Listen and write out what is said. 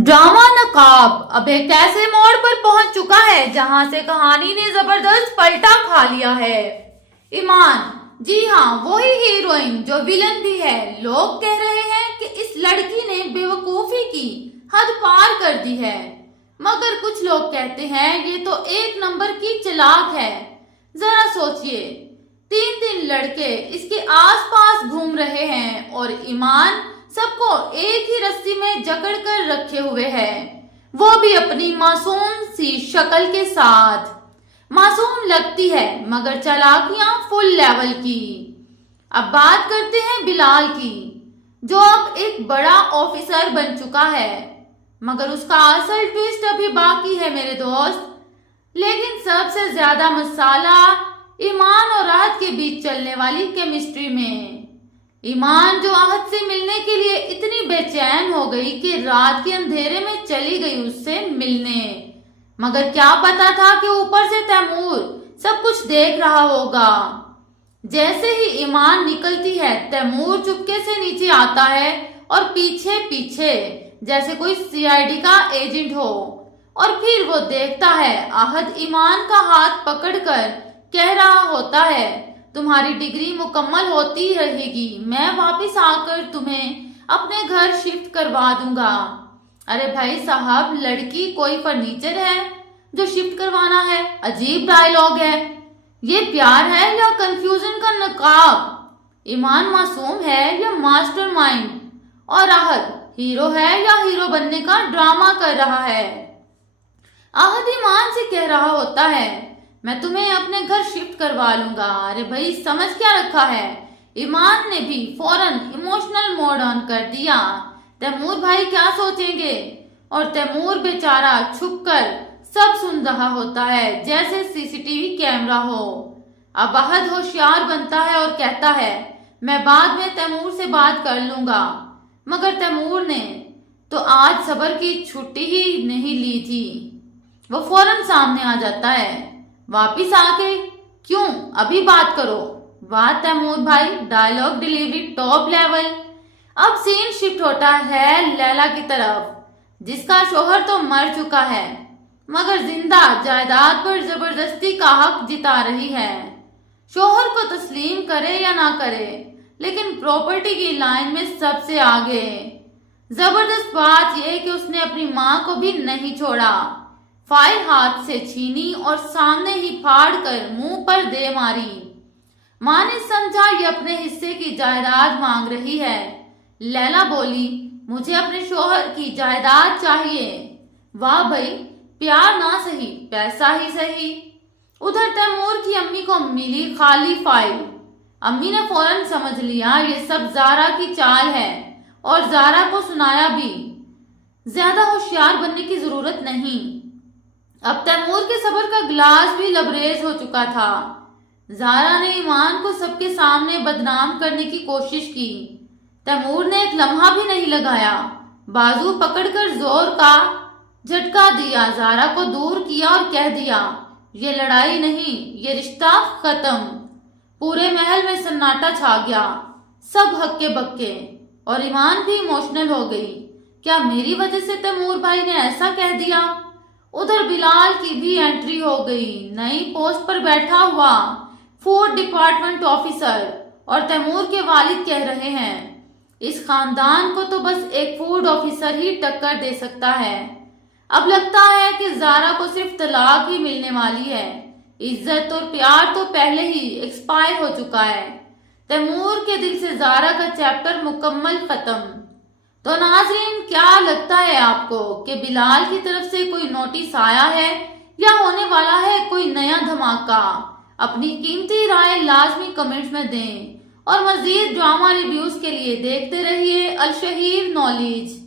Drama नकाब अब एक ऐसे मोड़ पर पहुंच चुका है जहां से कहानी ने जबरदस्त पलटा खा लिया है। ईमान, जी हाँ, वही हीरोइन जो विलन भी है। लोग कह रहे हैं कि इस लड़की ने बेवकूफी की हद पार कर दी है, मगर कुछ लोग कहते हैं ये तो एक नंबर की चालाक है। जरा सोचिए, तीन तीन लड़के इसके आसपास घूम रहे हैं और ईमान सबको एक ही रस्सी में जकड़ कर रखे हुए है, वो भी अपनी मासूम सी शक्ल के साथ। मासूम लगती है मगर चालाकियां फुल लेवल की। अब बात करते हैं बिलाल की, जो अब एक बड़ा ऑफिसर बन चुका है, मगर उसका असल ट्विस्ट अभी बाकी है मेरे दोस्त। लेकिन सबसे ज्यादा मसाला ईमान और आहद के बीच चलने वाली केमिस्ट्री में। ईमान जो आहद से मिलने के लिए इतनी बेचैन हो गई कि रात के अंधेरे में चली गई उससे मिलने, मगर क्या पता था कि ऊपर से तैमूर सब कुछ देख रहा होगा। जैसे ही ईमान निकलती है, तैमूर चुपके से नीचे आता है और पीछे पीछे जैसे कोई सीआईडी का एजेंट हो, और फिर वो देखता है आहद ईमान का हाथ पकड़कर कह रहा होता है, तुम्हारी डिग्री मुकम्मल होती रहेगी, मैं वापस आकर तुम्हें अपने घर शिफ्ट करवा दूंगा। अरे भाई साहब, लड़की कोई फर्नीचर है जो शिफ्ट करवाना है? अजीब डायलॉग है। ये प्यार है या कंफ्यूजन का नकाब? ईमान मासूम है या मास्टरमाइंड? और आहद हीरो है या हीरो बनने का ड्रामा कर रहा है? आहद ईमान से कह रहा होता है, मैं तुम्हें अपने घर शिफ्ट करवा लूंगा। अरे भाई, समझ क्या रखा है? ईमान ने भी फौरन इमोशनल मोड ऑन कर दिया। तैमूर भाई क्या सोचेंगे? और तैमूर बेचारा छुपकर सब सुन रहा होता है, जैसे सीसीटीवी कैमरा हो। अब आहद होशियार बनता है और कहता है, मैं बाद में तैमूर से बात कर लूंगा। मगर तैमूर ने तो आज सब्र की छुट्टी ही नहीं ली थी। वो फौरन सामने आ जाता है, वापिस आके क्यों, अभी बात करो। वाह तैमूर भाई, डायलॉग डिलीवरी टॉप लेवल। अब सीन शिफ्ट होता है लैला की तरफ, जिसका शोहर तो मर चुका है मगर जिंदा जायदाद पर जबरदस्ती का हक जिता रही है। शोहर को तस्लीम करे या ना करे, लेकिन प्रॉपर्टी की लाइन में सबसे आगे। जबरदस्त बात यह कि उसने अपनी माँ को भी नहीं छोड़ा। फाइल हाथ से छीनी और सामने ही फाड़ कर मुंह पर दे मारी। माँ ने समझा ये अपने हिस्से की जायदाद मांग रही है। लैला बोली, मुझे अपने शोहर की जायदाद चाहिए। वाह भाई, प्यार ना सही, पैसा ही सही। उधर तैमूर की अम्मी को मिली खाली फाइल। अम्मी ने फौरन समझ लिया ये सब जारा की चाल है और जारा को सुनाया भी। ज्यादा होशियार बनने की जरूरत नहीं। अब तैमूर के सब्र का गिलास भी लबरेज हो चुका था। जारा ने ईमान को सबके सामने बदनाम करने की कोशिश की। तैमूर ने एक लम्हा भी नहीं लगाया, बाजू पकड़कर जोर का झटका दिया, जारा को दूर किया और कह दिया, ये लड़ाई नहीं, ये रिश्ता खत्म। पूरे महल में सन्नाटा छा गया, सब हक्के बक्के, और ईमान भी इमोशनल हो गई। क्या मेरी वजह से तैमूर भाई ने ऐसा कह दिया? उधर बिलाल की भी एंट्री हो गई, नई पोस्ट पर बैठा हुआ फूड डिपार्टमेंट ऑफिसर। और तैमूर के वालिद कह रहे हैं, इस खानदान को तो बस एक फूड ऑफिसर ही टक्कर दे सकता है। अब लगता है कि जारा को सिर्फ तलाक ही मिलने वाली है। इज्जत और प्यार तो पहले ही एक्सपायर हो चुका है। तैमूर के दिल से जारा का चैप्टर मुकम्मल खत्म। तो नाज़रीन, क्या लगता है आपको कि बिलाल की तरफ से कोई नोटिस आया है या होने वाला है कोई नया धमाका? अपनी कीमती राय लाजमी कमेंट्स में दें और मजीद ड्रामा रिव्यूज के लिए देखते रहिए अल शहीर नॉलेज।